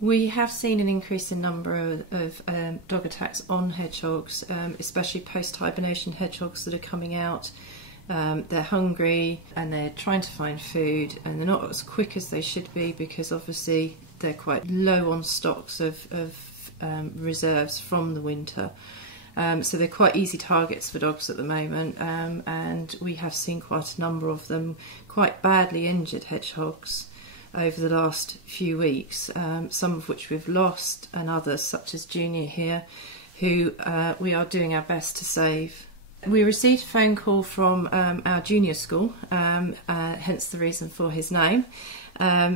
We have seen an increase in number of dog attacks on hedgehogs, especially post-hibernation hedgehogs that are coming out. They're hungry and they're trying to find food, and they're not as quick as they should be because obviously they're quite low on stocks of reserves from the winter. So they're quite easy targets for dogs at the moment, and we have seen quite a number of them quite badly injured hedgehogs over the last few weeks, some of which we've lost, and others such as Junior here, who we are doing our best to save. We received a phone call from our junior school, hence the reason for his name,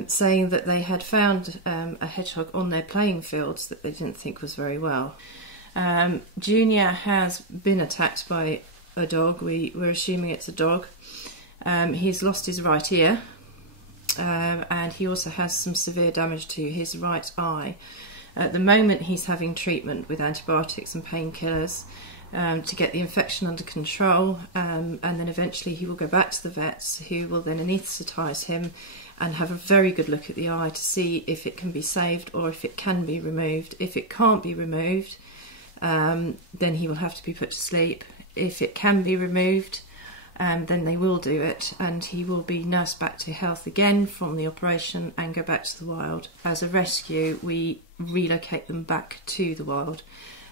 saying that they had found a hedgehog on their playing fields that they didn't think was very well. Junior has been attacked by a dog. We're assuming it's a dog. He's lost his right ear, and he also has some severe damage to his right eye. At the moment he's having treatment with antibiotics and painkillers to get the infection under control, and then eventually he will go back to the vets, who will then anaesthetise him and have a very good look at the eye to see if it can be saved or if it can be removed. If it can't be removed, then he will have to be put to sleep. If it can be removed, then they will do it, and he will be nursed back to health again from the operation and go back to the wild. As a rescue, we relocate them back to the wild.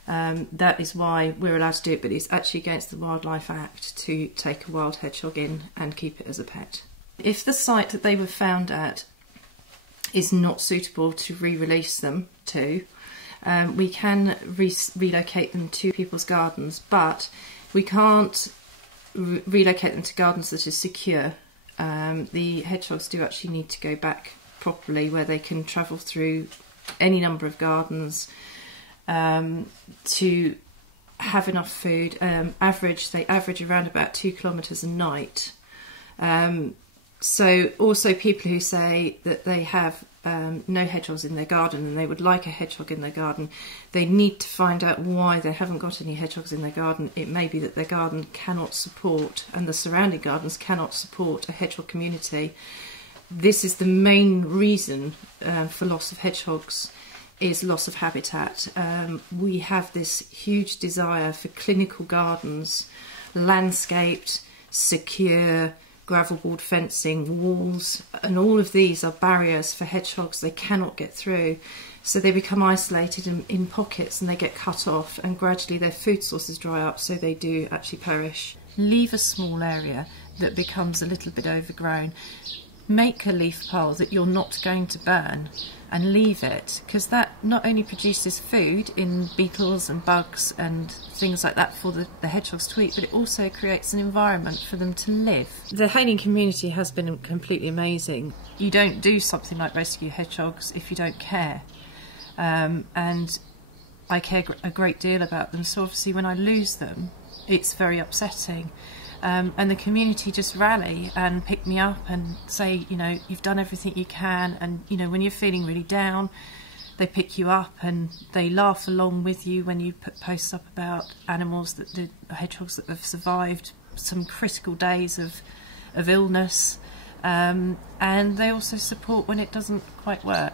That is why we're allowed to do it, but it's actually against the Wildlife Act to take a wild hedgehog in and keep it as a pet. If the site that they were found at is not suitable to re-release them to, we can relocate them to people's gardens, but we can't relocate them to gardens that are secure. The hedgehogs do actually need to go back properly, where they can travel through any number of gardens to have enough food. They average around about 2 kilometres a night. So also people who say that they have no hedgehogs in their garden and they would like a hedgehog in their garden, they need to find out why they haven't got any hedgehogs in their garden. It may be that their garden cannot support, and the surrounding gardens cannot support, a hedgehog community. This is the main reason for loss of hedgehogs, is loss of habitat. We have this huge desire for clinical gardens, landscaped, secure, gravel board fencing, walls, and all of these are barriers for hedgehogs. They cannot get through, so they become isolated in pockets and they get cut off, and gradually their food sources dry up, so they do actually perish. Leave a small area that becomes a little bit overgrown. Make a leaf pile that you're not going to burn and leave it, because that not only produces food in beetles and bugs and things like that for the hedgehogs to eat, but it also creates an environment for them to live. The Hayling community has been completely amazing. You don't do something like rescue hedgehogs if you don't care, and I care a great deal about them, so obviously when I lose them it's very upsetting. And the community just rally and pick me up and say, you know, you've done everything you can, and you know, when you're feeling really down, they pick you up and they laugh along with you when you put posts up about animals, the hedgehogs that have survived some critical days of illness, and they also support when it doesn't quite work.